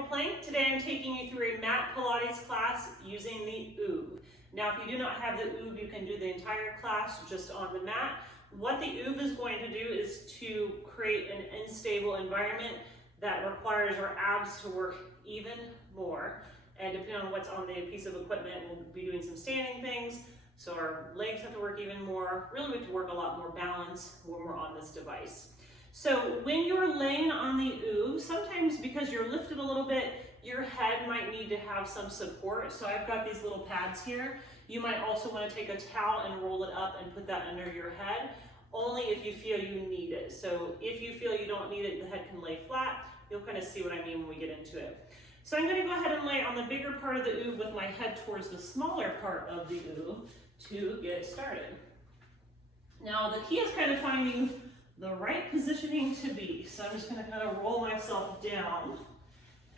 Neutral Plank. Today I'm taking you through a mat Pilates class using the OOV. Now if you do not have the OOV, you can do the entire class just on the mat. What the OOV is going to do is to create an unstable environment that requires our abs to work even more. And depending on what's on the piece of equipment, we'll be doing some standing things. So our legs have to work even more. Really we have to work a lot more balance when we're on this device. So when you're laying on the OOV, sometimes because you're lifted a little bit, your head might need to have some support. So I've got these little pads here. You might also want to take a towel and roll it up and put that under your head, only if you feel you need it. So if you feel you don't need it, the head can lay flat. You'll kind of see what I mean when we get into it. So I'm going to go ahead and lay on the bigger part of the OOV with my head towards the smaller part of the OOV to get started. Now the key is kind of finding the right positioning to be. So I'm just going to kind of roll myself down.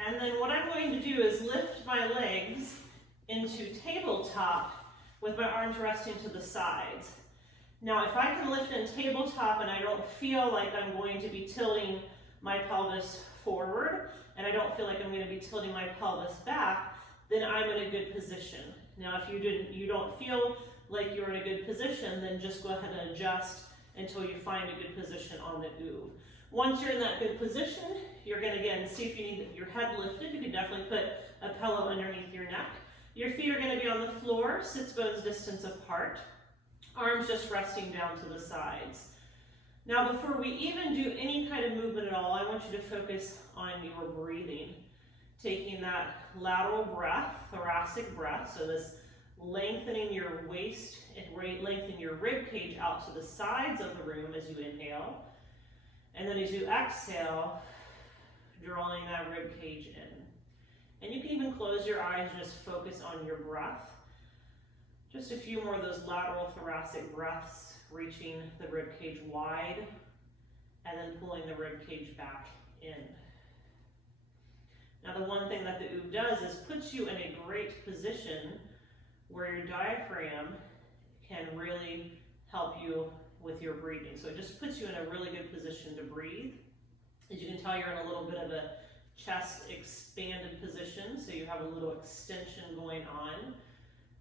And then what I'm going to do is lift my legs into tabletop with my arms resting to the sides. Now if I can lift in tabletop and I don't feel like I'm going to be tilting my pelvis forward, and I don't feel like I'm going to be tilting my pelvis back, then I'm in a good position. Now if you don't feel like you're in a good position, then just go ahead and adjust until you find a good position on the OOV. Once you're in that good position, you're going to again see if you need your head lifted. You can definitely put a pillow underneath your neck. Your feet are going to be on the floor, sits bones distance apart. Arms just resting down to the sides. Now before we even do any kind of movement at all, I want you to focus on your breathing. Taking that lateral breath, thoracic breath, so this lengthening your waist and lengthen your rib cage out to the sides of the room as you inhale. And then as you exhale, drawing that rib cage in. And you can even close your eyes and just focus on your breath. Just a few more of those lateral thoracic breaths, reaching the rib cage wide and then pulling the rib cage back in. Now the one thing that the OOV does is puts you in a great position where your diaphragm can really help you with your breathing. So it just puts you in a really good position to breathe. As you can tell, you're in a little bit of a chest expanded position, so you have a little extension going on,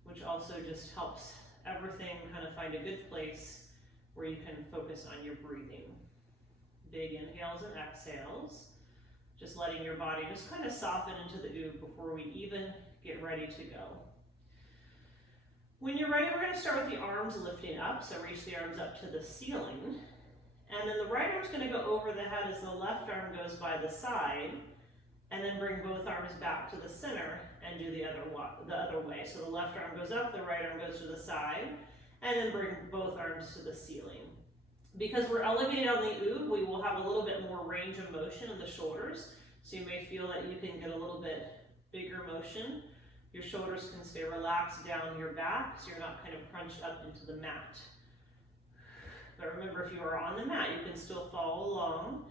which also just helps everything kind of find a good place where you can focus on your breathing. Big inhales and exhales, just letting your body just kind of soften into the OOV before we even get ready to go. When you're ready, we're going to start with the arms lifting up, so reach the arms up to the ceiling. And then the right arm's going to go over the head as the left arm goes by the side, and then bring both arms back to the center and do the other way. So the left arm goes up, the right arm goes to the side, and then bring both arms to the ceiling. Because we're elevated on the OOV, we will have a little bit more range of motion in the shoulders, so you may feel that you can get a little bit bigger motion. Your shoulders can stay relaxed down your back, so you're not kind of crunched up into the mat. But remember, if you are on the mat, you can still follow along.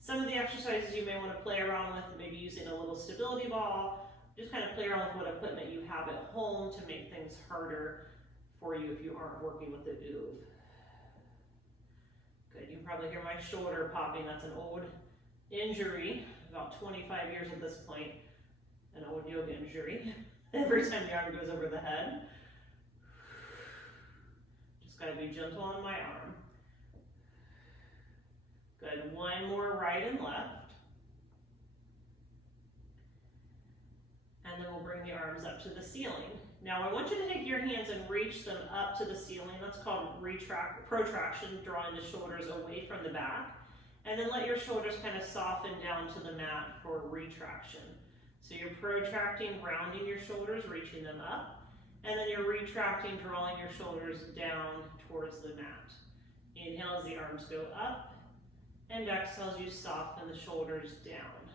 Some of the exercises you may want to play around with, maybe using a little stability ball. Just kind of play around with what equipment you have at home to make things harder for you if you aren't working with the OOV. Good, you can probably hear my shoulder popping. That's an old injury, about 25 years at this point, an old yoga injury. Every time the arm goes over the head. Just gotta be gentle on my arm. Good, one more right and left. And then we'll bring the arms up to the ceiling. Now I want you to take your hands and reach them up to the ceiling. That's called protraction, drawing the shoulders away from the back. And then let your shoulders kind of soften down to the mat for retraction. So you're protracting, rounding your shoulders, reaching them up. And then you're retracting, drawing your shoulders down towards the mat. Inhale as the arms go up. And exhale as you soften the shoulders down.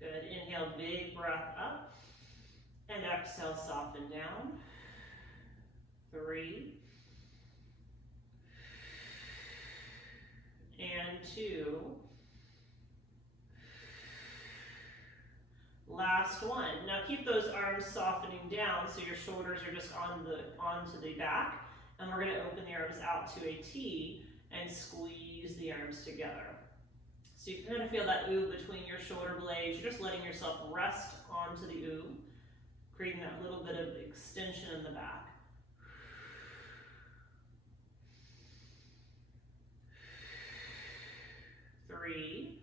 Good. Inhale, big breath up. And exhale, soften down. 3. And 2. Last one. Now keep those arms softening down so your shoulders are just onto the back. And we're going to open the arms out to a T and squeeze the arms together. So you kind of feel that OOV between your shoulder blades. You're just letting yourself rest onto the OOV, creating that little bit of extension in the back. Three.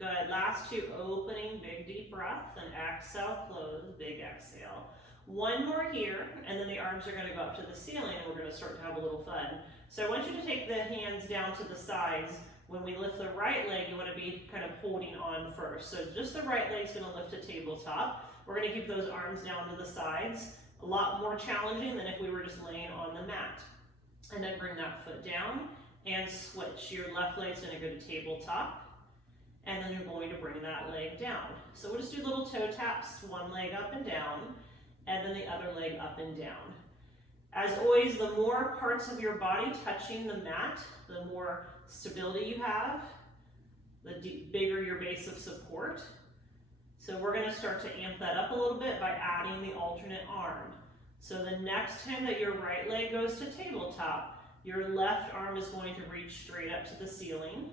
Good, last two, opening, big deep breath, and exhale, close, big exhale. One more here, and then the arms are gonna go up to the ceiling, and we're gonna start to have a little fun. So I want you to take the hands down to the sides. When we lift the right leg, you wanna be kind of holding on first. So just the right leg's gonna lift to tabletop. We're gonna keep those arms down to the sides. A lot more challenging than if we were just laying on the mat. And then bring that foot down and switch. Your left leg's gonna go to tabletop. And then you're going to bring that leg down. So we'll just do little toe taps, one leg up and down, and then the other leg up and down. As always, the more parts of your body touching the mat, the more stability you have, the bigger your base of support. So we're gonna start to amp that up a little bit by adding the alternate arm. So the next time that your right leg goes to tabletop, your left arm is going to reach straight up to the ceiling.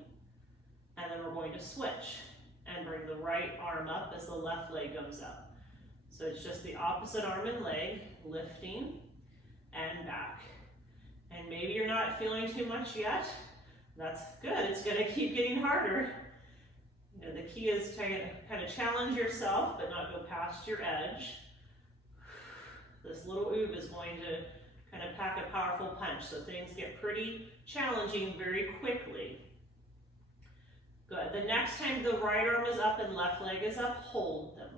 And then we're going to switch and bring the right arm up as the left leg goes up. So it's just the opposite arm and leg, lifting and back. And maybe you're not feeling too much yet. That's good, it's gonna keep getting harder. You know, the key is to kind of challenge yourself, but not go past your edge. This little OOV is going to kind of pack a powerful punch, so things get pretty challenging very quickly. Good. The next time the right arm is up and left leg is up, hold them.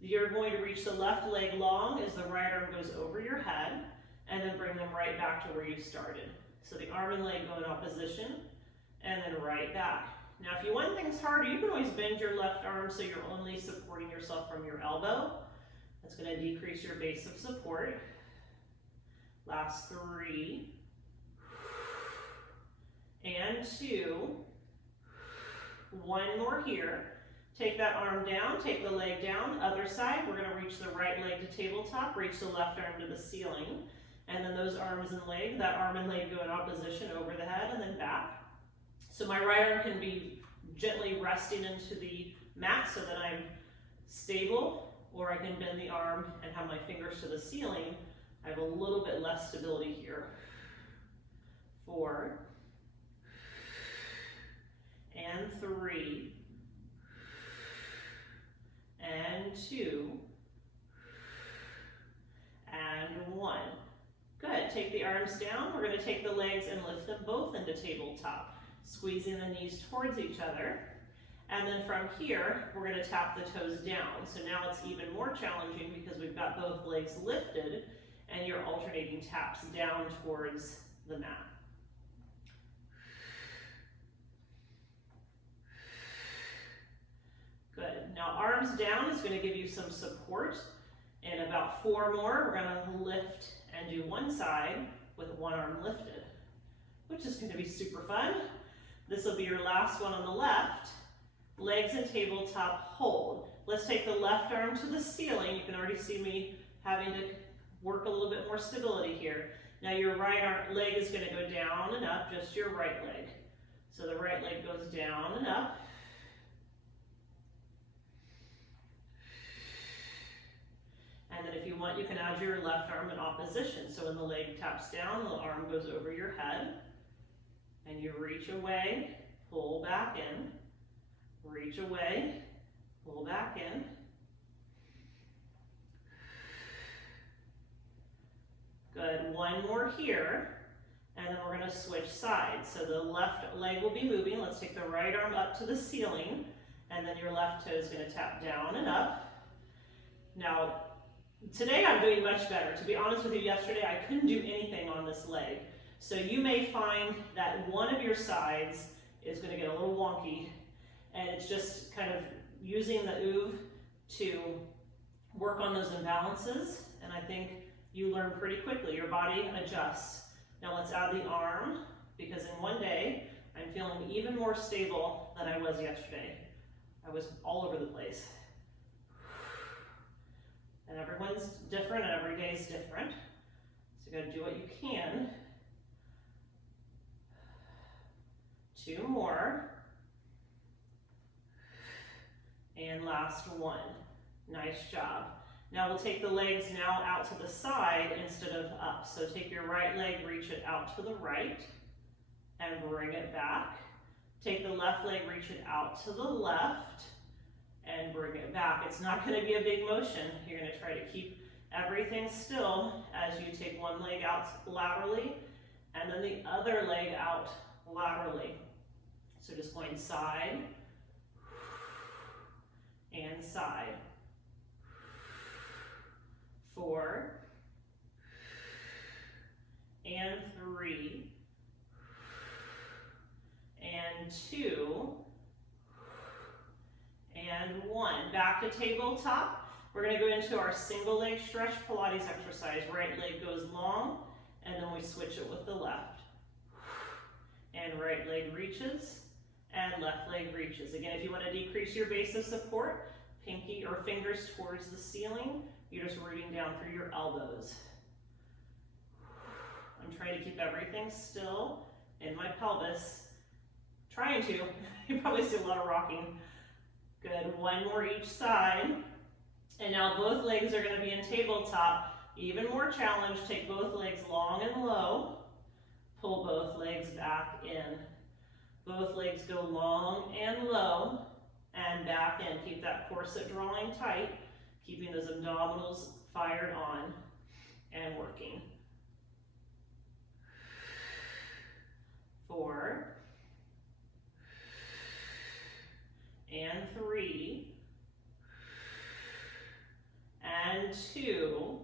You're going to reach the left leg long as the right arm goes over your head, and then bring them right back to where you started. So the arm and leg go in opposition, and then right back. Now if you want things harder, you can always bend your left arm so you're only supporting yourself from your elbow. That's going to decrease your base of support. Last three. And two. One more here. Take that arm down, take the leg down, other side. We're gonna reach the right leg to tabletop, reach the left arm to the ceiling. And then those arms and leg, that arm and leg go in opposition over the head and then back. So my right arm can be gently resting into the mat so that I'm stable, or I can bend the arm and have my fingers to the ceiling. I have a little bit less stability here. 4. And 3, and 2, and 1. Good, take the arms down. We're gonna take the legs and lift them both into tabletop, squeezing the knees towards each other. And then from here, we're gonna tap the toes down. So now it's even more challenging because we've got both legs lifted and you're alternating taps down towards the mat. Good. Now arms down is going to give you some support. In about 4 more, we're going to lift and do one side with one arm lifted, which is going to be super fun. This will be your last one on the left. Legs and tabletop hold. Let's take the left arm to the ceiling. You can already see me having to work a little bit more stability here. Now your right leg is going to go down and up, just your right leg. So the right leg goes down and up. And then if you want, you can add your left arm in opposition. So when the leg taps down, the arm goes over your head. And you reach away, pull back in. Reach away, pull back in. Good, one more here. And then we're going to switch sides. So the left leg will be moving. Let's take the right arm up to the ceiling. And then your left toe is going to tap down and up. Now, today I'm doing much better. To be honest with you, yesterday I couldn't do anything on this leg. So you may find that one of your sides is going to get a little wonky, and it's just kind of using the OOV to work on those imbalances, and I think you learn pretty quickly. Your body adjusts. Now let's add the arm, because in one day I'm feeling even more stable than I was yesterday. I was all over the place. And everyone's different and every day is different. So you gotta do what you can 2 more. And last one. Nice job. Now we'll take the legs now out to the side instead of up. So take your right leg, reach it out to the right, and bring it back. Take the left leg, reach it out to the left, and bring it back. It's not going to be a big motion. You're going to try to keep everything still as you take one leg out laterally, and then the other leg out laterally. So just going side and side. 4 and 3 and 2 and 1. Back to tabletop. We're going to go into our single leg stretch Pilates exercise. Right leg goes long, and then we switch it with the left. And right leg reaches, and left leg reaches. Again, if you want to decrease your base of support, pinky or fingers towards the ceiling, you're just rooting down through your elbows. I'm trying to keep everything still in my pelvis. Trying to. You probably see a lot of rocking. Good. 1 more each side. And now both legs are going to be in tabletop. Even more challenge. Take both legs long and low. Pull both legs back in. Both legs go long and low and back in. Keep that corset drawing tight. Keeping those abdominals fired on and working. 4 and 3 and 2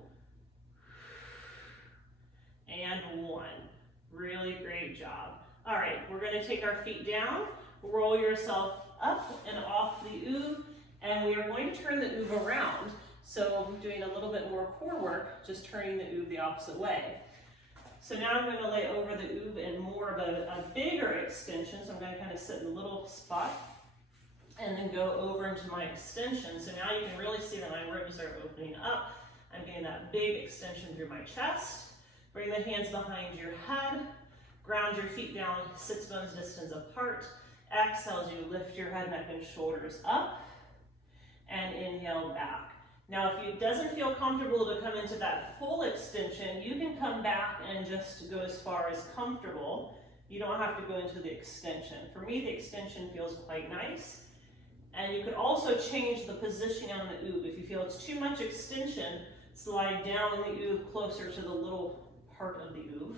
and 1. Really great job. All right, we're going to take our feet down, roll yourself up and off the OOV, and we are going to turn the OOV around. So I'm doing a little bit more core work, just turning the OOV the opposite way. So now I'm going to lay over the OOV in more of a bigger extension. So I'm going to kind of sit in a little spot and then go over into my extension. So now you can really see that my ribs are opening up. I'm getting that big extension through my chest. Bring the hands behind your head. Ground your feet down, sits bones distance apart. Exhale as you lift your head, neck, and shoulders up. And inhale back. Now, if it doesn't feel comfortable to come into that full extension, you can come back and just go as far as comfortable. You don't have to go into the extension. For me, the extension feels quite nice. And you could also change the positioning on the OOV. If you feel it's too much extension, slide down in the OOV closer to the little part of the OOV.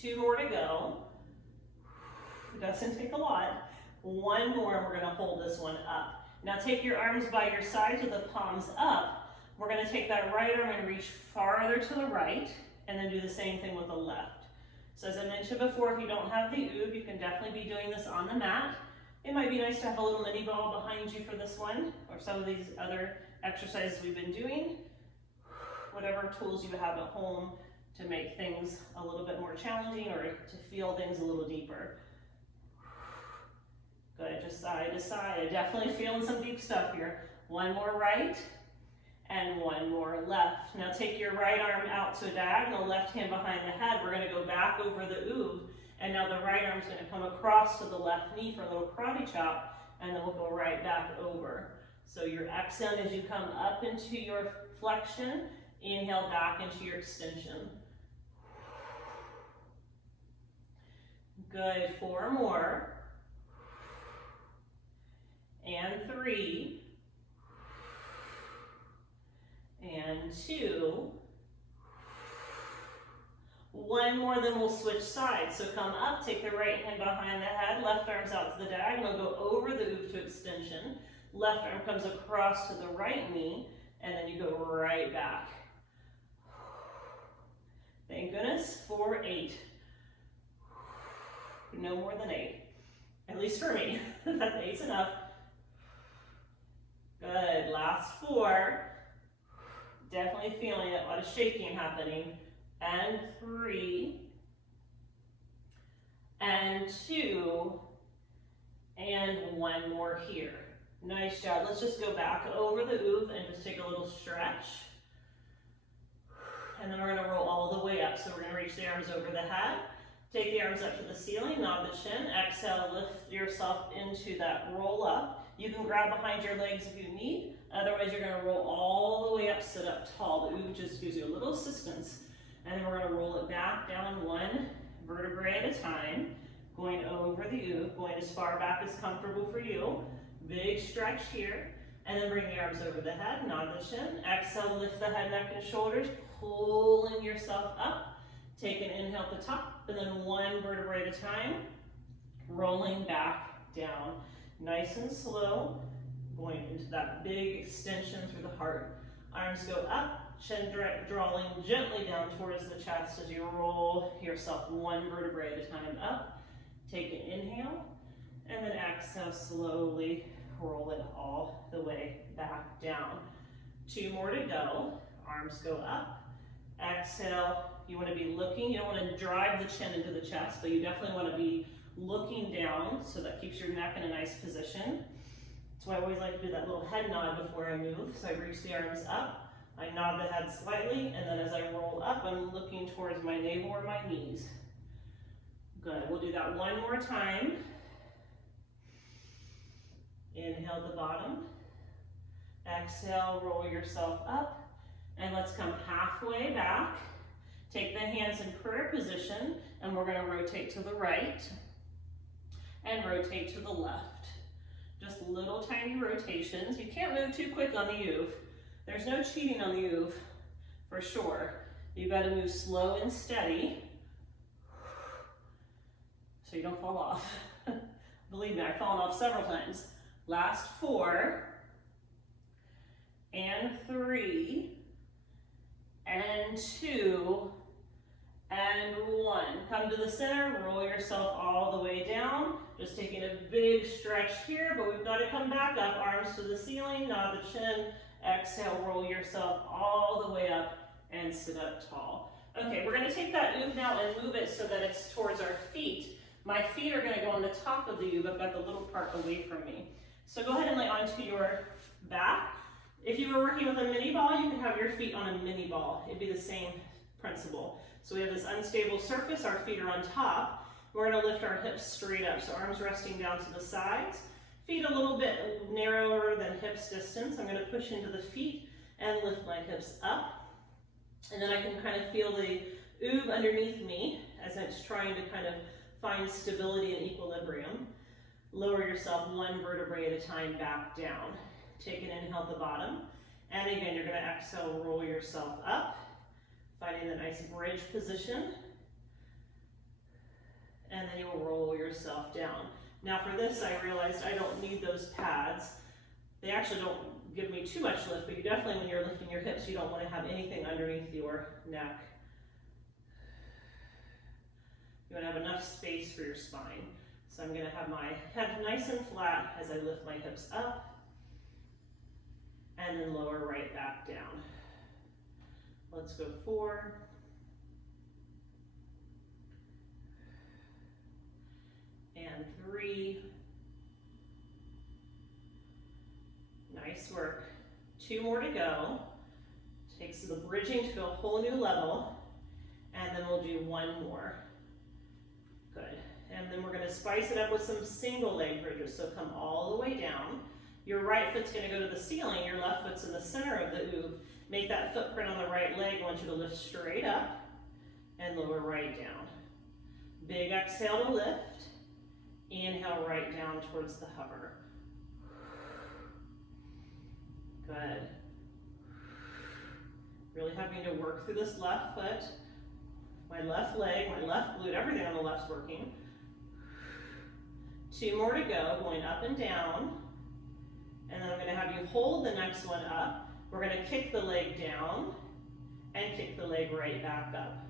Two more to go. It doesn't take a lot. 1 more, and we're going to hold this one up. Now take your arms by your sides with the palms up. We're going to take that right arm and reach farther to the right, and then do the same thing with the left. So as I mentioned before, if you don't have the OOV, you can definitely be doing this on the mat. It might be nice to have a little mini ball behind you for this one, or some of these other exercises we've been doing. Whatever tools you have at home to make things a little bit more challenging or to feel things a little deeper. Good, just side to side. I'm definitely feeling some deep stuff here. 1 more right and 1 more left. Now take your right arm out to a diagonal, left hand behind the head. We're going to go back over the OOV, and now the right arm is going to come across to the left knee for a little karate chop, and then we'll go right back over. So you're exhaling as you come up into your flexion, inhale back into your extension. Good, 4 more. And 3. And 2. 1 more, then we'll switch sides. So come up, take the right hand behind the head, left arm's out to the diagonal, go over the OOV to extension. Left arm comes across to the right knee, and then you go right back. Thank goodness for 8. No more than 8, at least for me. That 8's enough. Good, last 4. Definitely feeling it, a lot of shaking happening. And 3, and 2, and 1 more here. Nice job. Let's just go back over the OOV and just take a little stretch. and then we're gonna roll all the way up. So we're gonna reach the arms over the head, take the arms up to the ceiling, nod the chin, exhale, lift yourself into that roll up. You can grab behind your legs if you need, otherwise you're gonna roll all the way up, sit up tall. The OOV just gives you a little assistance. And then we're gonna roll it back down one vertebrae at a time, going over the OOV, going as far back as comfortable for you. Big stretch here, and then bring the arms over the head, nod the chin, exhale, lift the head, neck, and shoulders, pulling yourself up. Take an inhale at the top, and then one vertebrae at a time, rolling back down. Nice and slow, going into that big extension through the heart. Arms go up, chin drawing gently down towards the chest as you roll yourself one vertebrae at a time up. Take an inhale, and then exhale, slowly roll it all the way back down. 2 more to go. Arms go up. Exhale, you want to be looking. You don't want to drive the chin into the chest, but you definitely want to be looking down, so that keeps your neck in a nice position. That's why I always like to do that little head nod before I move. So I reach the arms up, I nod the head slightly, and then as I roll up, I'm looking towards my navel or my knees. Good, we'll do that one more time. Inhale at the bottom. Exhale, roll yourself up. And let's come halfway back. Take the hands in prayer position, and we're gonna rotate to the right and rotate to the left. Just little tiny rotations. You can't move too quick on the OOV. There's no cheating on the OOV, for sure. You've got to move slow and steady so you don't fall off. Believe me, I've fallen off several times. Last 4, and 3, and 2, and 1. Come to the center, roll yourself all the way down. Just taking a big stretch here, but we've got to come back up. Arms to the ceiling, nod the chin. Exhale, roll yourself all the way up and sit up tall. Okay, we're going to take that OOV now and move it so that it's towards our feet. My feet are going to go on the top of the OOV. I've got the little part away from me. So go ahead and lay onto your back. If you were working with a mini ball, you could have your feet on a mini ball. It'd be the same principle. So we have this unstable surface, our feet are on top. We're going to lift our hips straight up, so arms resting down to the sides. Feet a little bit narrower than hips distance. I'm going to push into the feet and lift my hips up. And then I can kind of feel the OOV underneath me as it's trying to kind of find stability and equilibrium. Lower yourself one vertebrae at a time back down. Take an inhale at the bottom. And again, you're going to exhale, roll yourself up, finding the nice bridge position. And then you will roll yourself down. Now for this, I realized I don't need those pads. They actually don't give me too much lift, but you definitely, when you're lifting your hips, you don't want to have anything underneath your neck. You want to have enough space for your spine. So I'm going to have my head nice and flat as I lift my hips up, and then lower right back down. Let's go 4. And 3. Nice work. 2 more to go. Takes the bridging to a whole new level. And then we'll do 1 more. Good. And then we're going to spice it up with some single leg bridges. So come all the way down. Your right foot's going to go to the ceiling. Your left foot's in the center of the OOV. Make that footprint on the right leg. I want you to lift straight up and lower right down. Big exhale to lift. Inhale right down towards the hover. Good. Really having to work through this left foot. My left leg, my left glute, everything on the left's working. 2 more to go, going up and down. And then I'm going to have you hold the next one up. We're going to kick the leg down and kick the leg right back up.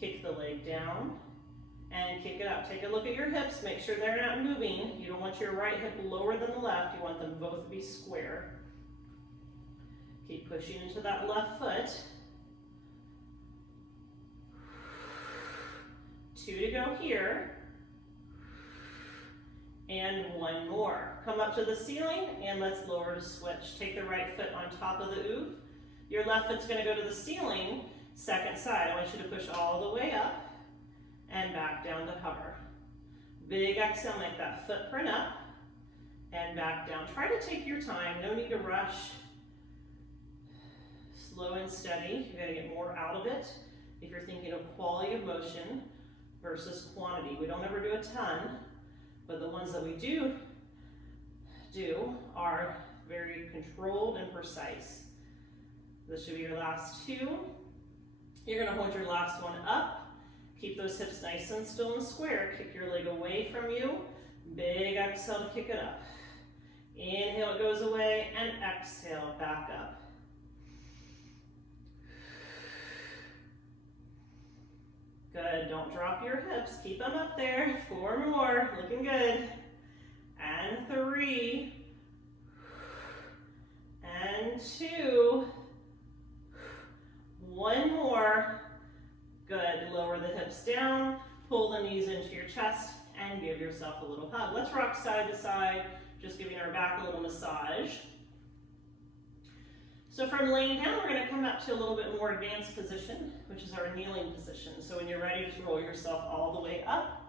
Kick the leg down and kick it up. Take a look at your hips, make sure they're not moving. You don't want your right hip lower than the left. You want them both to be square. Keep pushing into that left foot. 2 to go here. And 1 more. Come up to the ceiling and let's lower to switch. Take the right foot on top of the OOV. Your left foot's going to go to the ceiling Second side, I want you to push all the way up and back down to hover. Big exhale, make that footprint up and back down. Try to take your time, no need to rush. Slow and steady, you're gonna get more out of it if you're thinking of quality of motion versus quantity. We don't ever do a ton, but the ones that we do are very controlled and precise. This should be your last two. You're gonna hold your last one up. Keep those hips nice and still and square. Kick your leg away from you. Big exhale to kick it up. Inhale, it goes away, and exhale, back up. Good, don't drop your hips. Keep them up there. 4 more, looking good. And 3. And 2. 1 more. Good, lower the hips down, pull the knees into your chest, and give yourself a little hug. Let's rock side to side, just giving our back a little massage. So from laying down, we're gonna come up to a little bit more advanced position, which is our kneeling position. So when you're ready, just roll yourself all the way up.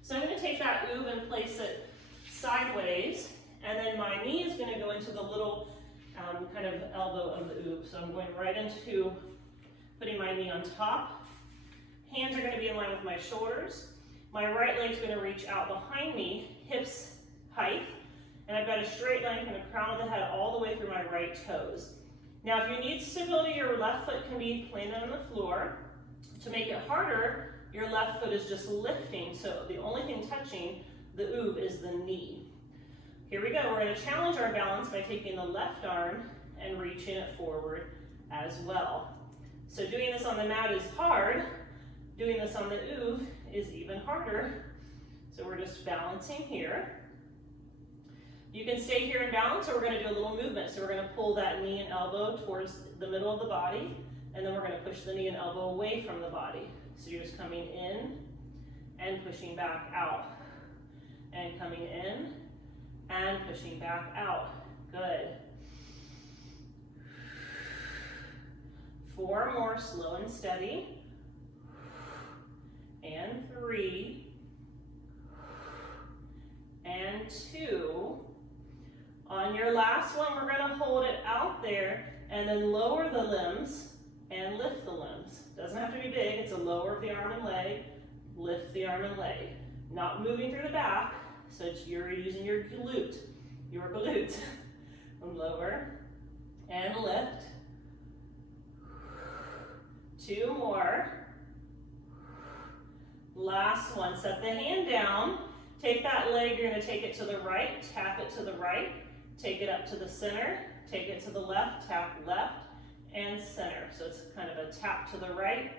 So I'm gonna take that OOV and place it sideways, and then my knee is gonna go into the little kind of elbow of the OOV. So I'm going right into putting my knee on top. Hands are gonna be in line with my shoulders. My right leg's gonna reach out behind me, hips height, and I've got a straight line from the crown of the head all the way through my right toes. Now, if you need stability, your left foot can be planted on the floor. To make it harder, your left foot is just lifting, so the only thing touching the OOV is the knee. Here we go, we're gonna challenge our balance by taking the left arm and reaching it forward as well. So doing this on the mat is hard, doing this on the OOV is even harder. So we're just balancing here. You can stay here in balance, or we're gonna do a little movement. So we're gonna pull that knee and elbow towards the middle of the body, and then we're gonna push the knee and elbow away from the body. So you're just coming in and pushing back out, and coming in and pushing back out. Good. 4 more, slow and steady. And 3. And 2. On your last one, we're gonna hold it out there and then lower the limbs and lift the limbs. Doesn't have to be big, it's a lower of the arm and leg, lift the arm and leg. Not moving through the back, so you're using your glute. Lower and lift. 2 more. Last one, set the hand down. Take that leg, you're gonna take it to the right, tap it to the right, take it up to the center, take it to the left, tap left, and center. So it's kind of a tap to the right,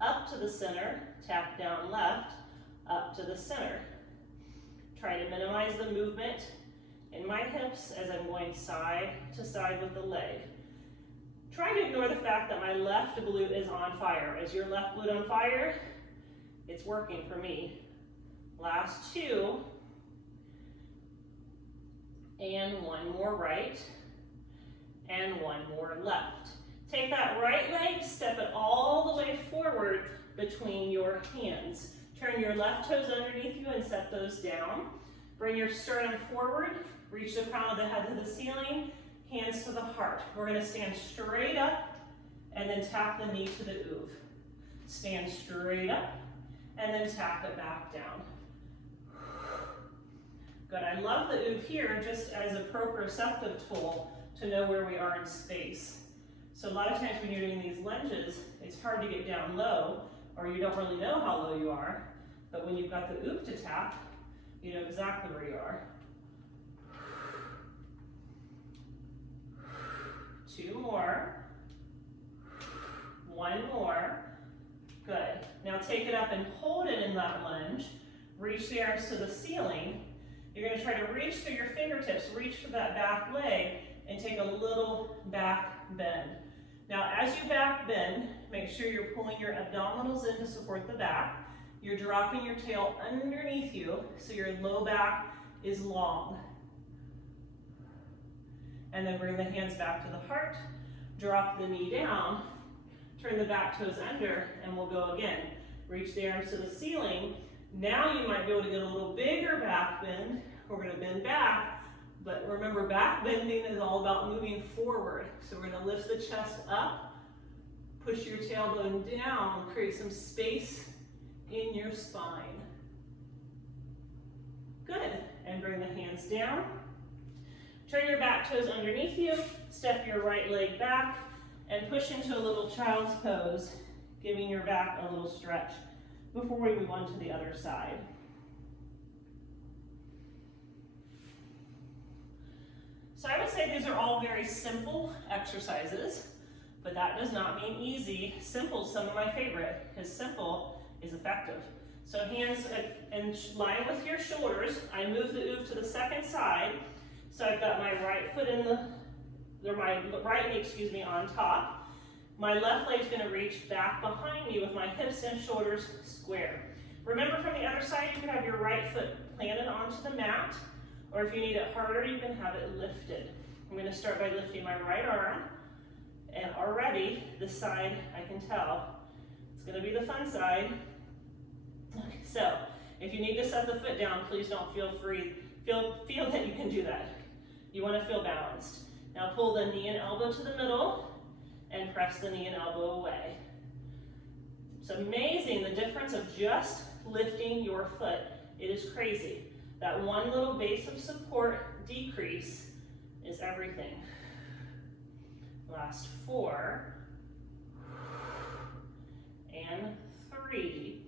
up to the center, tap down left, up to the center. Try to minimize the movement in my hips as I'm going side to side with the leg. Try to ignore the fact that my left glute is on fire. Is your left glute on fire? It's working for me. Last 2. And 1 more right. And 1 more left. Take that right leg, step it all the way forward between your hands. Turn your left toes underneath you and set those down. Bring your sternum forward, reach the crown of the head to the ceiling, hands to the heart. We're gonna stand straight up and then tap the knee to the OOV. Stand straight up and then tap it back down. Good, I love the OOV here just as a proprioceptive tool to know where we are in space. So a lot of times when you're doing these lunges, it's hard to get down low, or you don't really know how low you are. But when you've got the OOV to tap, you know exactly where you are. 2 more. 1 more. Good. Now take it up and hold it in that lunge. Reach the arms to the ceiling. You're going to try to reach through your fingertips, reach for that back leg, and take a little back bend. Now as you back bend, make sure you're pulling your abdominals in to support the back. You're dropping your tail underneath you so your low back is long. And then bring the hands back to the heart, drop the knee down, Turn the back toes under, and we'll go again. Reach the arms to the ceiling. Now you might be able to get a little bigger back bend. We're gonna bend back, but remember, back bending is all about moving forward. So we're gonna lift the chest up, push your tailbone down, create some space in your spine. Good, and bring the hands down. Turn your back toes underneath you, step your right leg back, and push into a little child's pose, giving your back a little stretch before we move on to the other side. So I would say these are all very simple exercises, but that does not mean easy. Simple is some of my favorite, because simple is effective. So hands in line with your shoulders. I move the OOV to the second side. So I've got my right foot my right knee, excuse me, on top. My left leg's gonna reach back behind me with my hips and shoulders square. Remember, from the other side, you can have your right foot planted onto the mat, or if you need it harder, you can have it lifted. I'm gonna start by lifting my right arm, and already this side, I can tell, it's gonna be the fun side. Okay, so if you need to set the foot down, please don't feel that you can do that. You wanna feel balanced. Now pull the knee and elbow to the middle and press the knee and elbow away. It's amazing the difference of just lifting your foot. It is crazy. That one little base of support decrease is everything. Last 4 and 3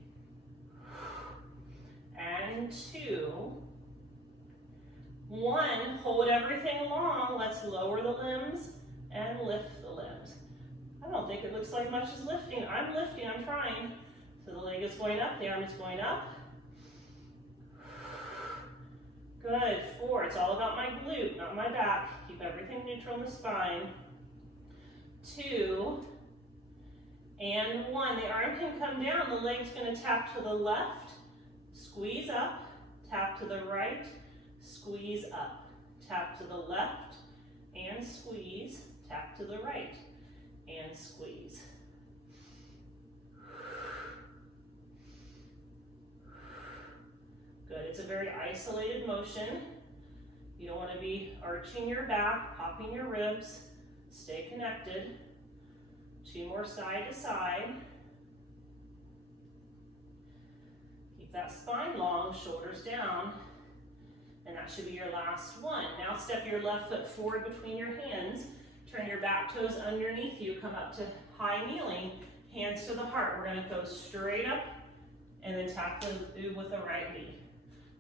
and 2. 1, hold everything long. Let's lower the limbs and lift the limbs. I don't think it looks like much is lifting. I'm lifting, I'm trying. So the leg is going up, the arm is going up. Good, 4, it's all about my glute, not my back. Keep everything neutral in the spine. 2 and 1. The arm can come down, the leg's gonna tap to the left, squeeze up, tap to the right, squeeze up, tap to the left, and squeeze, tap to the right, and squeeze. Good, it's a very isolated motion. You don't want to be arching your back, popping your ribs. Stay connected. 2 more side to side. Keep that spine long, shoulders down. And that should be your last one. Now step your left foot forward between your hands. Turn your back toes underneath you. Come up to high kneeling. Hands to the heart. We're going to go straight up and then tap the OOV with the right knee.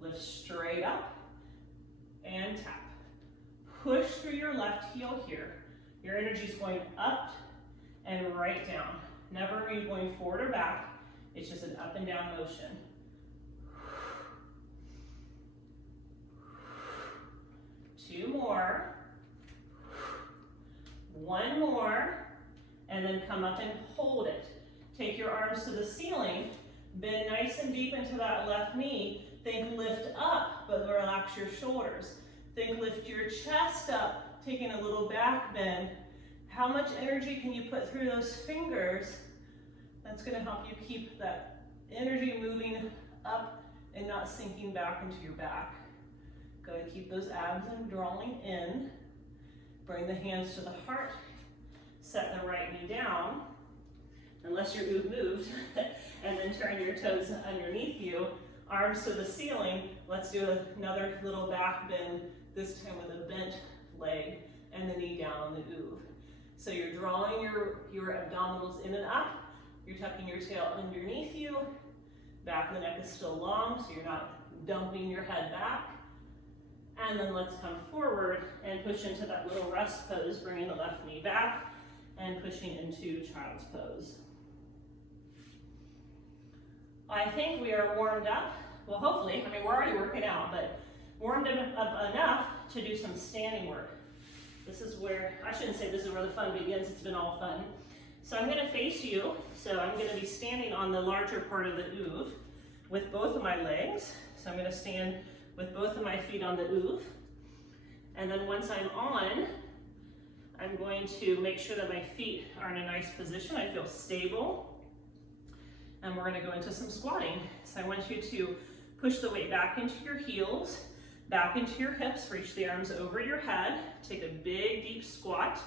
Lift straight up and tap. Push through your left heel here. Your energy is going up and right down. Never are you going forward or back. It's just an up and down motion. 2 more. 1 more. And then come up and hold it. Take your arms to the ceiling. Bend nice and deep into that left knee. Think lift up, but relax your shoulders. Think lift your chest up, taking a little back bend. How much energy can you put through those fingers? That's gonna help you keep that energy moving up and not sinking back into your back. Gotta keep those abs and drawing in. Bring the hands to the heart. Set the right knee down, unless your OOV moved, and then turn your toes underneath you. Arms to the ceiling. Let's do another little back bend, this time with a bent leg and the knee down on the OOV. So you're drawing your abdominals in and up. You're tucking your tail underneath you. Back of the neck is still long, so you're not dumping your head back. And then let's come forward and push into that little rest pose, bringing the left knee back and pushing into child's pose. I think we are warmed up. Well, hopefully, I mean, we're already working out, but warmed up enough to do some standing work. This is where, I shouldn't say this is where the fun begins, it's been all fun. So I'm gonna face you, so I'm gonna be standing on the larger part of the OOV with both of my legs. So I'm gonna stand with both of my feet on the OOV. And then once I'm on, I'm going to make sure that my feet are in a nice position. I feel stable. And we're gonna go into some squatting. So I want you to push the weight back into your heels, back into your hips, reach the arms over your head, take a big deep squat,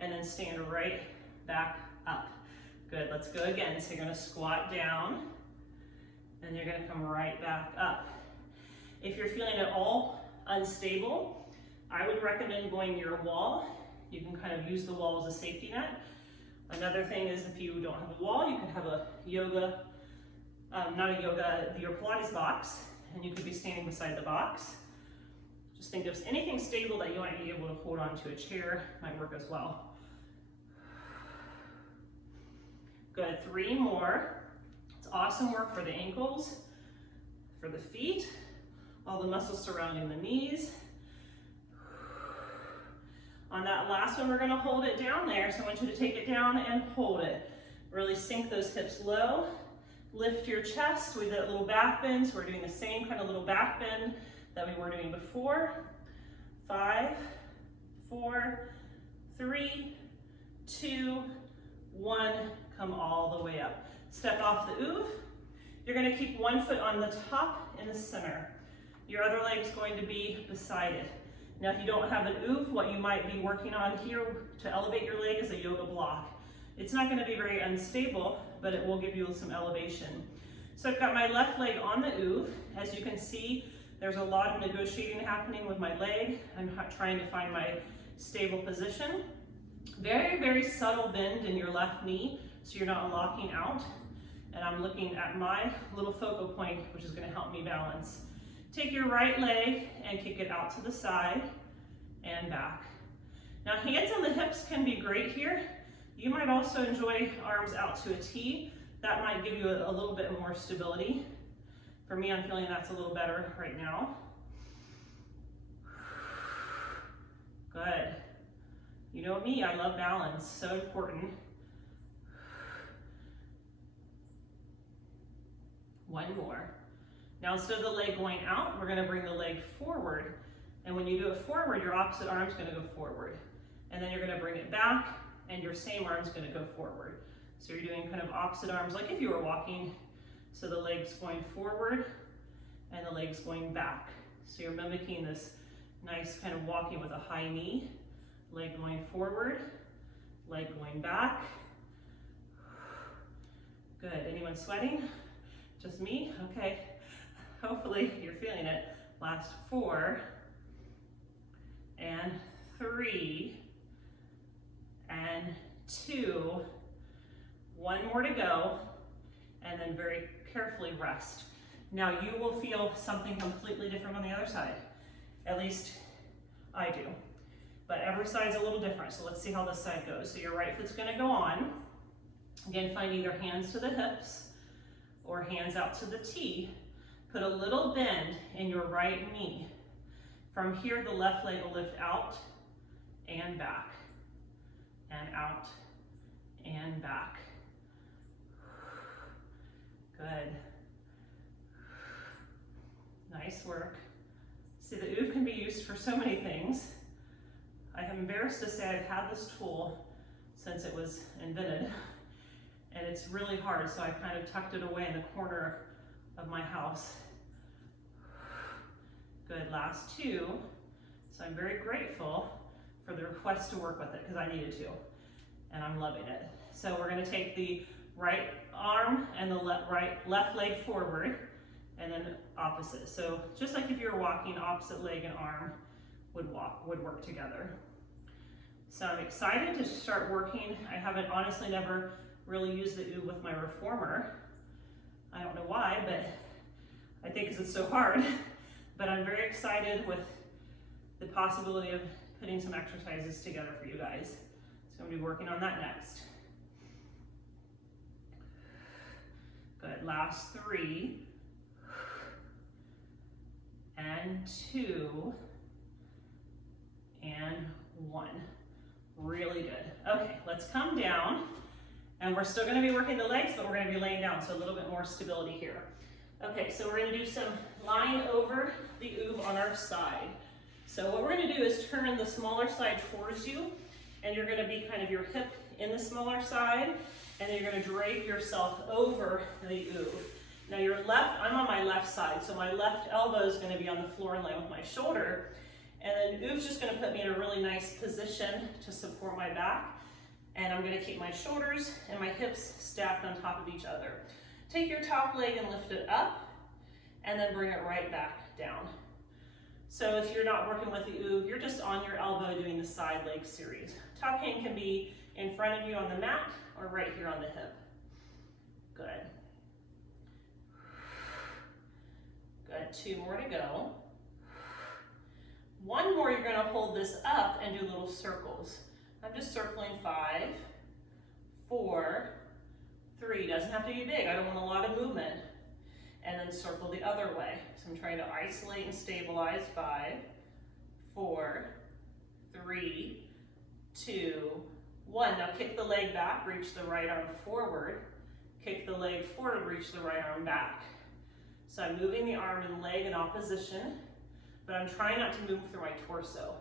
and then stand right back up. Good, let's go again. So you're gonna squat down, and you're gonna come right back up. If you're feeling at all unstable, I would recommend going near a wall. You can kind of use the wall as a safety net. Another thing is if you don't have a wall, you can have a yoga, your Pilates box, and you could be standing beside the box. Just think of anything stable that you might be able to hold onto a chair, might work as well. Good, 3 more. It's awesome work for the ankles, for the feet, all the muscles surrounding the knees. On that last one, we're gonna hold it down there. So I want you to take it down and hold it. Really sink those hips low. Lift your chest. We did a little back bend. So we're doing the same kind of little back bend that we were doing before. 5, 4, 3, 2, 1. Come all the way up. Step off the OOV. You're gonna keep one foot on the top in the center. Your other leg's going to be beside it. Now, if you don't have an OOV, what you might be working on here to elevate your leg is a yoga block. It's not going to be very unstable, but it will give you some elevation. So I've got my left leg on the OOV. As you can see, there's a lot of negotiating happening with my leg. I'm trying to find my stable position. Very, very subtle bend in your left knee, so you're not locking out. And I'm looking at my little focal point, which is going to help me balance. Take your right leg and kick it out to the side and back. Now, hands on the hips can be great here. You might also enjoy arms out to a T. That might give you a little bit more stability. For me, I'm feeling that's a little better right now. Good. You know me, I love balance, so important. 1 more. Now, instead of the leg going out, we're gonna bring the leg forward. And when you do it forward, your opposite arm's gonna go forward. And then you're gonna bring it back, and your same arm's gonna go forward. So you're doing kind of opposite arms, like if you were walking. So the leg's going forward, and the leg's going back. So you're mimicking this nice kind of walking with a high knee. Leg going forward, leg going back. Good, anyone sweating? Just me? Okay. Hopefully you're feeling it. Last 4 and 3 and 2. 1 more to go, and then very carefully rest. Now you will feel something completely different on the other side. At least I do. But every side's a little different, so let's see how this side goes. So your right foot's gonna go on. Again, find either hands to the hips or hands out to the T. Put a little bend in your right knee. From here, the left leg will lift out and back, and out and back. Good. Nice work. See, the OOV can be used for so many things. I am embarrassed to say I've had this tool since it was invented, and it's really hard, so I kind of tucked it away in the corner of my house. Good, last 2. So I'm very grateful for the request to work with it because I needed to, and I'm loving it. So we're gonna take the right arm and the left leg forward, and then opposite. So just like if you were walking, opposite leg and arm would work together. So I'm excited to start working. I haven't honestly never really used the OOV with my reformer. I don't know why, but I think because it's so hard. But I'm very excited with the possibility of putting some exercises together for you guys. So I'm gonna be working on that next. Good, last 3 and 2 and 1. Really good. Okay, let's come down, and we're still gonna be working the legs, but we're gonna be laying down, so a little bit more stability here. Okay, so we're gonna do some lying over the OOV on our side. So what we're gonna do is turn the smaller side towards you, and you're gonna be kind of your hip in the smaller side, and then you're gonna drape yourself over the OOV. Now I'm on my left side, so my left elbow is gonna be on the floor in line with my shoulder, and then OOV's just gonna put me in a really nice position to support my back, and I'm gonna keep my shoulders and my hips stacked on top of each other. Take your top leg and lift it up, and then bring it right back down. So if you're not working with the OOV, you're just on your elbow doing the side leg series. Top hand can be in front of you on the mat or right here on the hip. Good. Good, 2 more to go. 1 more, you're gonna hold this up and do little circles. I'm just circling 5, 4, 3. Doesn't have to be big, I don't want a lot of movement. And then circle the other way. So I'm trying to isolate and stabilize. 5, 4, 3, 2, 1. Now kick the leg back, reach the right arm forward. Kick the leg forward, reach the right arm back. So I'm moving the arm and leg in opposition, but I'm trying not to move through my torso.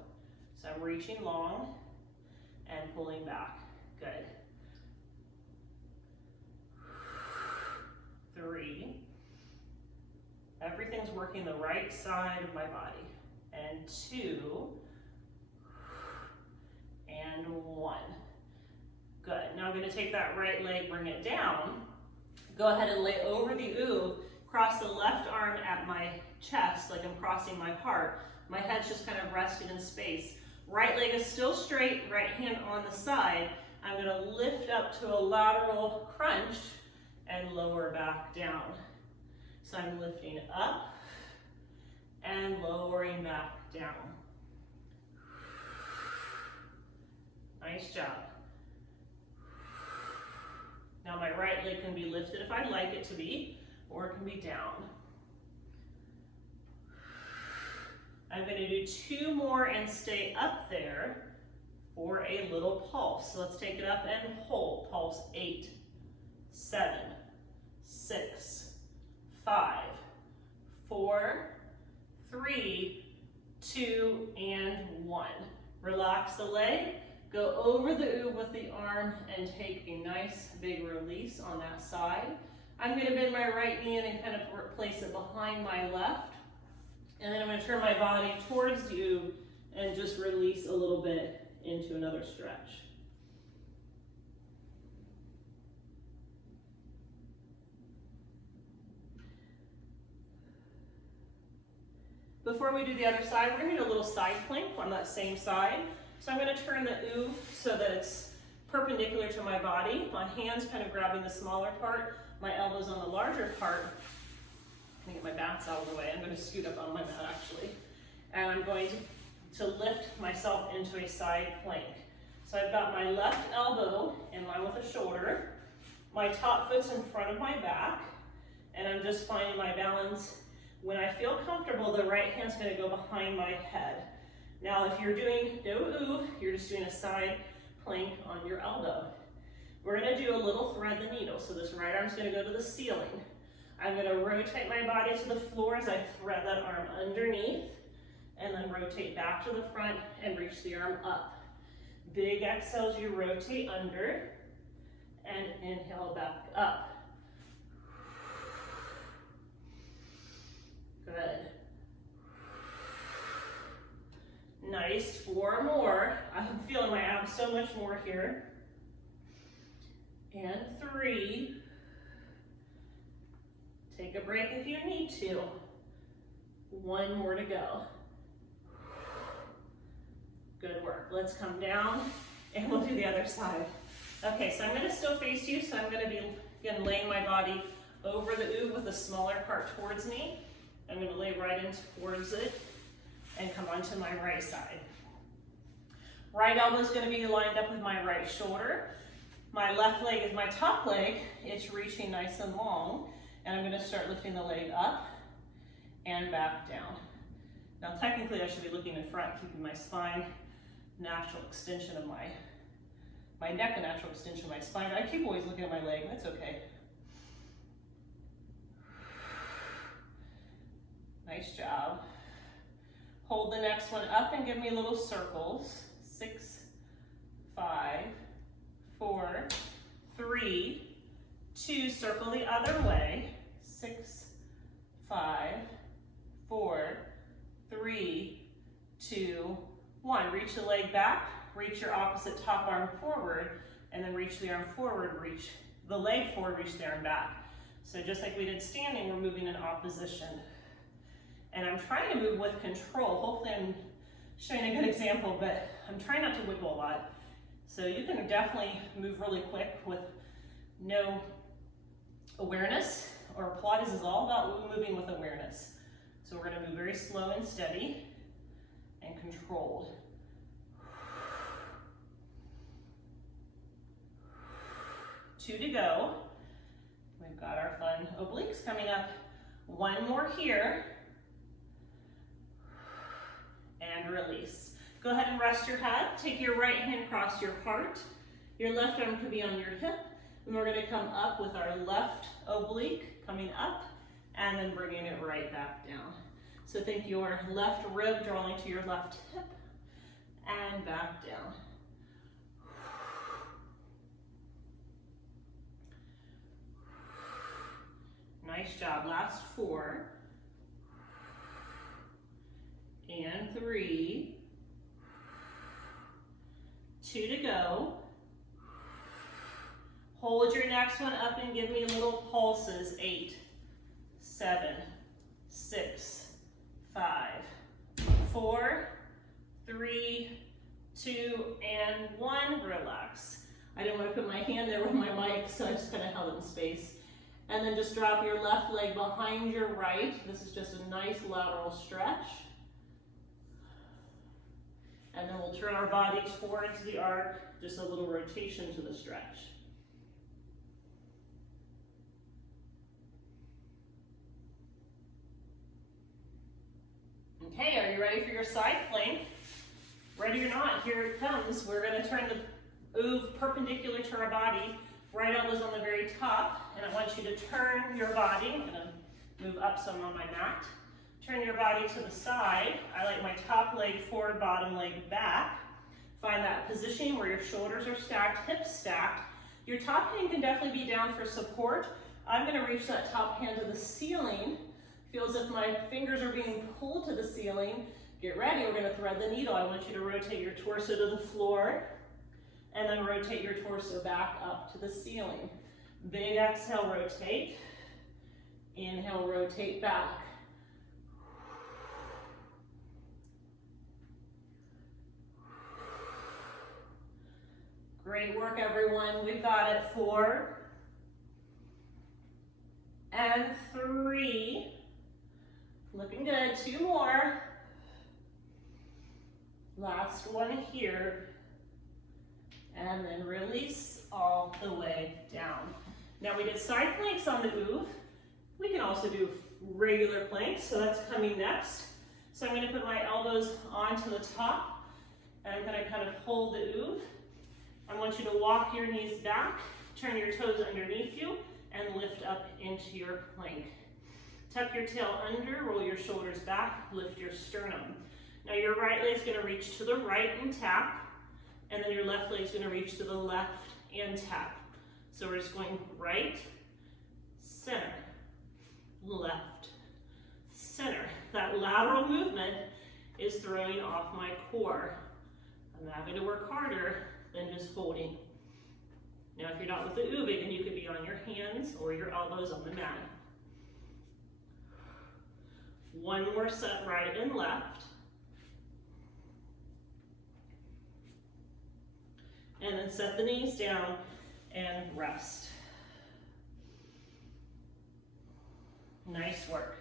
So I'm reaching long and pulling back. Good. 3. Everything's working the right side of my body. And 2. And 1. Good. Now I'm going to take that right leg, bring it down. Go ahead and lay over the OOV. Cross the left arm at my chest, like I'm crossing my heart. My head's just kind of rested in space. Right leg is still straight, right hand on the side. I'm gonna lift up to a lateral crunch and lower back down. So I'm lifting up and lowering back down. Nice job. Now my right leg can be lifted if I'd like it to be, or it can be down. I'm going to do 2 more and stay up there for a little pulse. So let's take it up and hold. Pulse 8, 7, 6, 5, 4, 3, 2, and 1. Relax the leg. Go over the OOV with the arm and take a nice big release on that side. I'm going to bend my right knee in and kind of place it behind my left. And then I'm going to turn my body towards you and just release a little bit into another stretch. Before we do the other side, we're going to do a little side plank on that same side. So I'm going to turn the OOV so that it's perpendicular to my body. My hands kind of grabbing the smaller part, my elbows on the larger part. I'm going to get my bats out of the way. I'm going to scoot up on my mat actually. And I'm going to lift myself into a side plank. So I've got my left elbow in line with the shoulder. My top foot's in front of my back. And I'm just finding my balance. When I feel comfortable, the right hand's going to go behind my head. Now, if you're doing no OOV, you're just doing a side plank on your elbow. We're going to do a little thread the needle. So this right arm's going to go to the ceiling. I'm going to rotate my body to the floor as I thread that arm underneath, and then rotate back to the front and reach the arm up. Big exhales, you rotate under, and inhale back up. Good. Nice, 4 more. I'm feeling my abs so much more here. And 3. Take a break if you need to. 1 more to go. Good work. Let's come down and we'll do the other side. Okay, so I'm going to still face you, so I'm going to be again laying my body over the OOV with the smaller part towards me. I'm going to lay right in towards it and come onto my right side. Right elbow is going to be lined up with my right shoulder. My left leg is my top leg. It's reaching nice and long. And I'm going to start lifting the leg up and back down. Now technically I should be looking in front, keeping my spine, natural extension of my neck, a natural extension of my spine. I keep always looking at my leg, that's okay. Nice job. Hold the next one up and give me little circles. 6, 5, 4, 3, 2, circle the other way, 6, 5, 4, 3, 2, 1. Reach the leg back, reach your opposite top arm forward, and then reach the arm forward, reach the leg forward, reach the arm back. So just like we did standing, we're moving in opposition. And I'm trying to move with control. Hopefully I'm showing a good example, but I'm trying not to wiggle a lot. So you can definitely move really quick with no awareness, or Pilates is all about moving with awareness. So we're gonna move very slow and steady and controlled. 2 to go. We've got our fun obliques coming up. 1 more here. And release. Go ahead and rest your head. Take your right hand across your heart. Your left arm could be on your hip. And we're gonna come up with our left oblique coming up and then bringing it right back down. So think your left rib drawing to your left hip and back down. Nice job. Last 4. And 3. 2 to go. Hold your next one up and give me little pulses. 8, 7, 6, 5, 4, 3, 2, and 1. Relax. I didn't want to put my hand there with my mic, so I just kind of held it in space. And then just drop your left leg behind your right. This is just a nice lateral stretch. And then we'll turn our body towards the arc, just a little rotation to the stretch. Okay, are you ready for your side plank? Ready or not, here it comes. We're gonna turn the OOV perpendicular to our body. Right elbow's on the very top, and I want you to turn your body. I'm gonna move up some on my mat. Turn your body to the side. I like my top leg forward, bottom leg back. Find that position where your shoulders are stacked, hips stacked. Your top hand can definitely be down for support. I'm gonna reach that top hand to the ceiling. Feels as if my fingers are being pulled to the ceiling. Get ready, we're gonna thread the needle. I want you to rotate your torso to the floor and then rotate your torso back up to the ceiling. Big exhale, rotate. Inhale, rotate back. Great work, everyone. We've got it. 4 and 3. Looking good. 2 more. Last one here. And then release all the way down. Now we did side planks on the OOV. We can also do regular planks, so that's coming next. So I'm going to put my elbows onto the top, and I'm going to kind of hold the OOV. I want you to walk your knees back, turn your toes underneath you, and lift up into your plank. Tuck your tail under, roll your shoulders back, lift your sternum. Now your right leg's going to reach to the right and tap, and then your left leg's going to reach to the left and tap. So we're just going right, center, left, center. That lateral movement is throwing off my core. I'm having to work harder than just holding. Now if you're not with the OOV, then you could be on your hands or your elbows on the mat. 1 more set, right and left. And then set the knees down and rest. Nice work.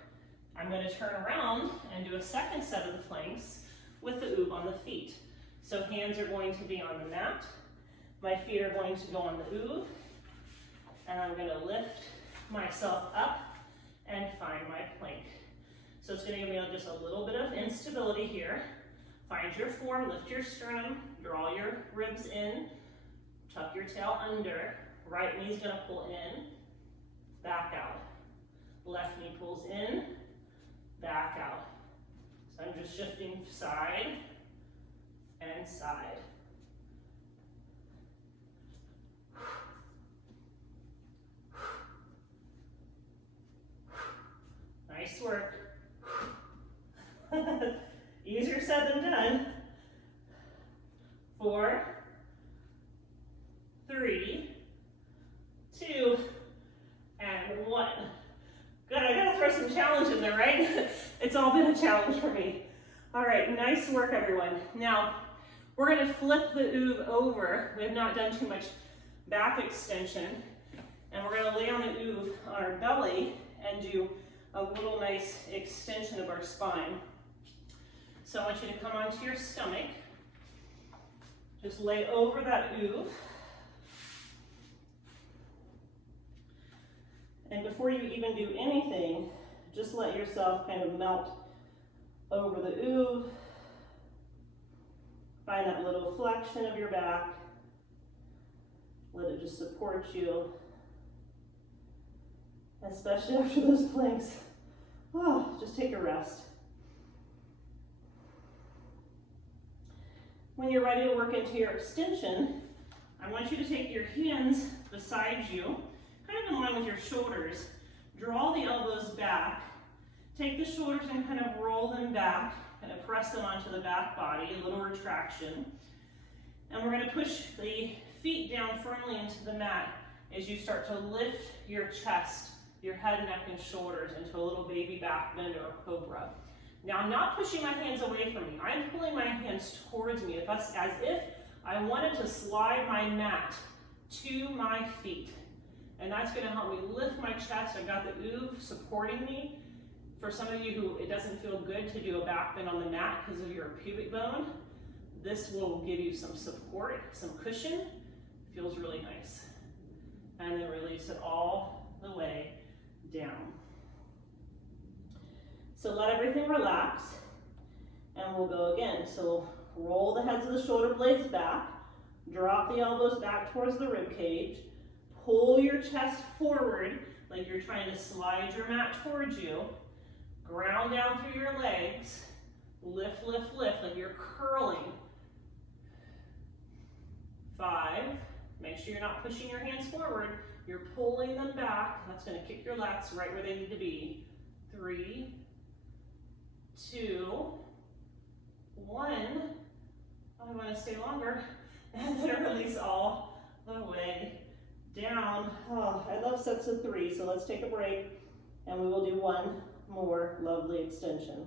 I'm going to turn around and do a second set of the planks with the OOV on the feet. So hands are going to be on the mat. My feet are going to go on the OOV. And I'm going to lift myself up and find my plank. So it's going to give me just a little bit of instability here. Find your form, lift your sternum, draw your ribs in, tuck your tail under. Right knee's going to pull in, back out. Left knee pulls in, back out. So I'm just shifting side and side. Nice work. Easier said than done. 4, 3, 2, and 1. Good, I gotta throw some challenge in there, right? It's all been a challenge for me. All right, nice work, everyone. Now, we're gonna flip the OOV over. We have not done too much back extension. And we're gonna lay on the OOV on our belly and do a little nice extension of our spine. So I want you to come onto your stomach. Just lay over that OOV. And before you even do anything, just let yourself kind of melt over the OOV. Find that little flexion of your back. Let it just support you. Especially after those planks. Oh, just take a rest. When you're ready to work into your extension, I want you to take your hands beside you, kind of in line with your shoulders. Draw the elbows back. Take the shoulders and kind of roll them back, kind of press them onto the back body, a little retraction. And we're going to push the feet down firmly into the mat as you start to lift your chest, your head, neck, and shoulders into a little baby back bend or cobra. Now I'm not pushing my hands away from me. I'm pulling my hands towards me as if I wanted to slide my mat to my feet. And that's going to help me lift my chest. I've got the OOV supporting me. For some of you who it doesn't feel good to do a back bend on the mat because of your pubic bone, this will give you some support, some cushion. It feels really nice. And then release it all the way down. So let everything relax, and we'll go again. So roll the heads of the shoulder blades back, drop the elbows back towards the rib cage, pull your chest forward like you're trying to slide your mat towards you, ground down through your legs, lift, lift, lift, like you're curling. 5, make sure you're not pushing your hands forward, you're pulling them back. That's going to kick your lats right where they need to be. 3, 2, 1. I want to stay longer. And then release all the way down. Oh, I love sets of 3, so let's take a break and we will do one more lovely extension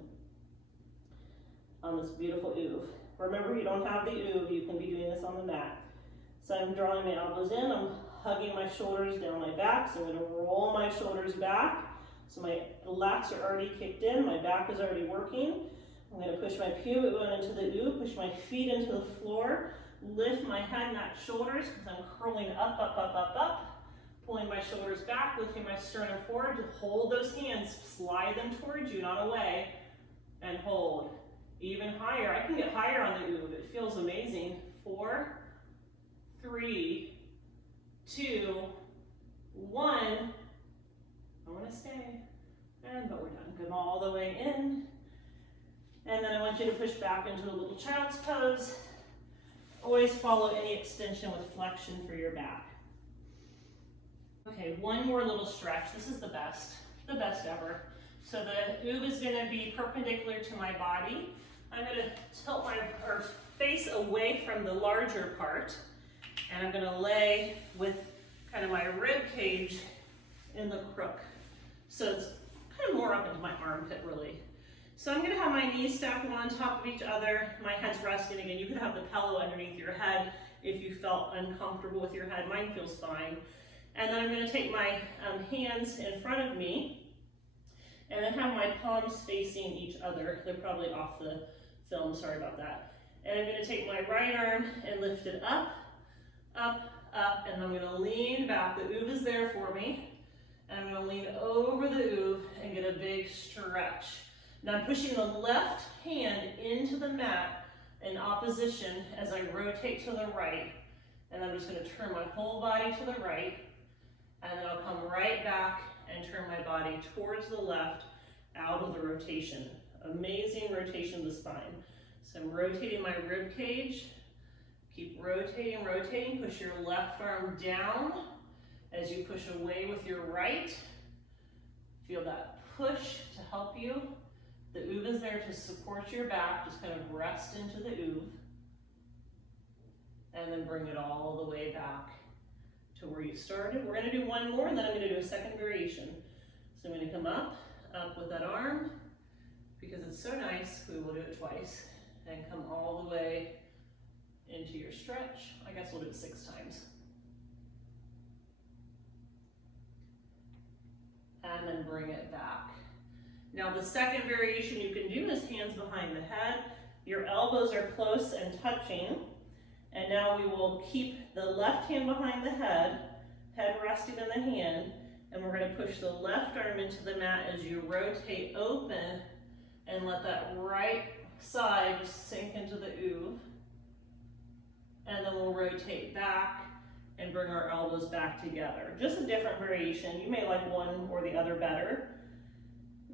on this beautiful OOV. Remember, you don't have the OOV, you can be doing this on the mat. So I'm drawing my elbows in, I'm hugging my shoulders down my back, so I'm going to roll my shoulders back. So my lats are already kicked in, my back is already working. I'm going to push my pubic bone into the OOV, push my feet into the floor, lift my head, neck, shoulders, because I'm curling up, up, up, up, up. Pulling my shoulders back, lifting my sternum forward, to hold those hands, slide them towards you, not away, and hold. Even higher, I can get higher on the OOV, it feels amazing. 4, 3, 2, 1. I want to stay, but we're done. Come all the way in. And then I want you to push back into a little child's pose. Always follow any extension with flexion for your back. Okay, one more little stretch. This is the best ever. So the OOV is going to be perpendicular to my body. I'm going to tilt my face away from the larger part, and I'm going to lay with kind of my rib cage in the crook. So it's kind of more up into my armpit, really. So I'm going to have my knees stacked one on top of each other. My head's resting again. You could have the pillow underneath your head if you felt uncomfortable with your head. Mine feels fine. And then I'm going to take my hands in front of me and then have my palms facing each other. They're probably off the film, sorry about that. And I'm going to take my right arm and lift it up, up, up, and I'm going to lean back. The OOV is there for me. And I'm going to lean over the OOV and get a big stretch. Now I'm pushing the left hand into the mat in opposition as I rotate to the right. And I'm just going to turn my whole body to the right. And then I'll come right back and turn my body towards the left out of the rotation. Amazing rotation of the spine. So I'm rotating my rib cage, Keep rotating, rotating. Push your left arm down as you push away with your right. Feel that push to help you. The OOV is there to support your back. Just kind of rest into the OOV. And then bring it all the way back to where you started. We're gonna do one more, and then I'm gonna do a second variation. So I'm gonna come up with that arm. Because it's so nice, we will do it twice. And come all the way into your stretch. I guess we'll do it 6 times. And then bring it back. Now the second variation you can do is hands behind the head. Your elbows are close and touching. And now we will keep the left hand behind the head resting in the hand, and we're going to push the left arm into the mat as you rotate open and let that right side just sink into the OOV. And then we'll rotate back and bring our elbows back together. Just a different variation. You may like one or the other better.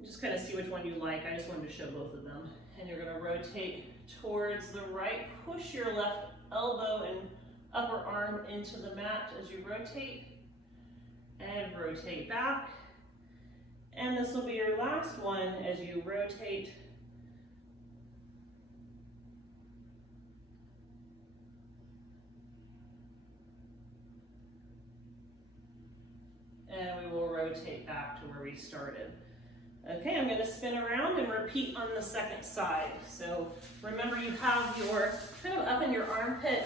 Just kind of see which one you like. I just wanted to show both of them. And you're going to rotate towards the right. Push your left elbow and upper arm into the mat as you rotate. And rotate back. And this will be your last one as you rotate. And we will rotate back to where we started. Okay, I'm going to spin around and repeat on the second side. So remember, you have your kind of up in your armpit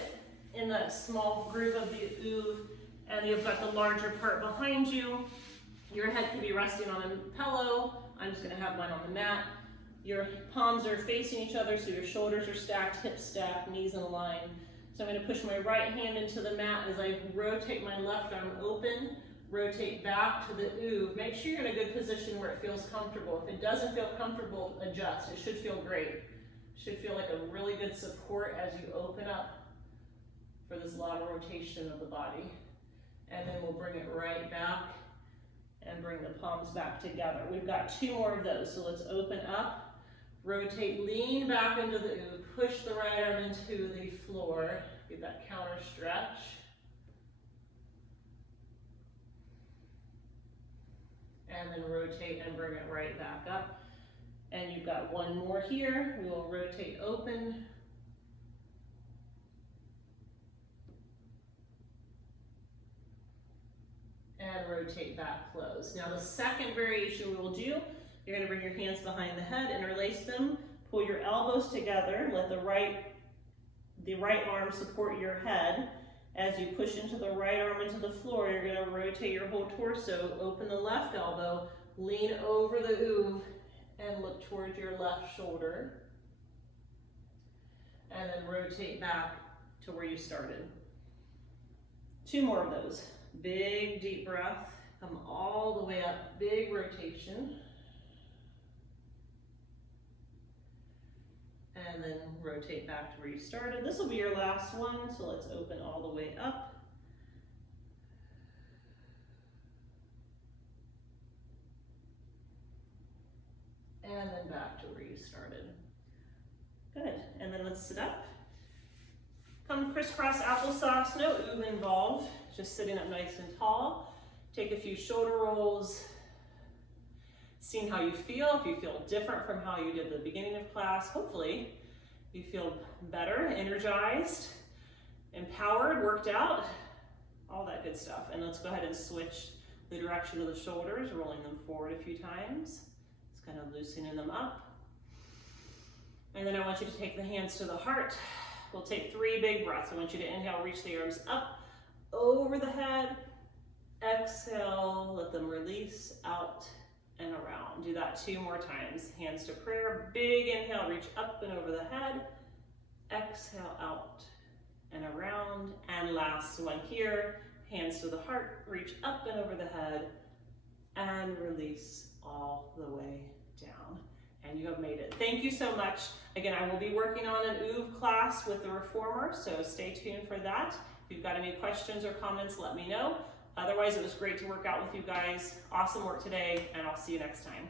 in that small groove of the OOV, and you've got the larger part behind you. Your head could be resting on a pillow. I'm just going to have mine on the mat. Your palms are facing each other, so your shoulders are stacked, hips stacked, knees in a line. So I'm going to push my right hand into the mat as I rotate my left arm open. Rotate back to the OOV. Make sure you're in a good position where it feels comfortable. If it doesn't feel comfortable, adjust. It should feel great. It should feel like a really good support as you open up for this lateral rotation of the body. And then we'll bring it right back and bring the palms back together. We've got 2 more of those. So let's open up, rotate, lean back into the OOV, push the right arm into the floor, get that counter stretch. And then rotate and bring it right back up. And you've got 1 more here. We will rotate open. And rotate back close. Now the second variation we will do, you're going to bring your hands behind the head, interlace them, pull your elbows together, let the right arm support your head. As you push into the right arm into the floor, you're going to rotate your whole torso, open the left elbow, lean over the OOV, and look towards your left shoulder. And then rotate back to where you started. 2 more of those. Big deep breath, come all the way up, big rotation. And then rotate back to where you started. This will be your last one, so let's open all the way up. And then back to where you started. Good, and then let's sit up. Come crisscross applesauce, no OOV involved, just sitting up nice and tall. Take a few shoulder rolls, seeing how you feel. If you feel different from how you did at the beginning of class, hopefully you feel better, energized, empowered, worked out, all that good stuff. And let's go ahead and switch the direction of the shoulders, rolling them forward a few times. Just kind of loosening them up. And then I want you to take the hands to the heart. We'll take 3 big breaths. I want you to inhale, reach the arms up, over the head. Exhale, let them release out and around. Do that 2 more times. Hands to prayer, big inhale, reach up and over the head. Exhale, out and around. And last one here, hands to the heart, reach up and over the head, and release all the way down. And you have made it. Thank you so much. Again, I will be working on an OOV class with the reformer, so stay tuned for that. If you've got any questions or comments, let me know. Otherwise, it was great to work out with you guys. Awesome work today, and I'll see you next time.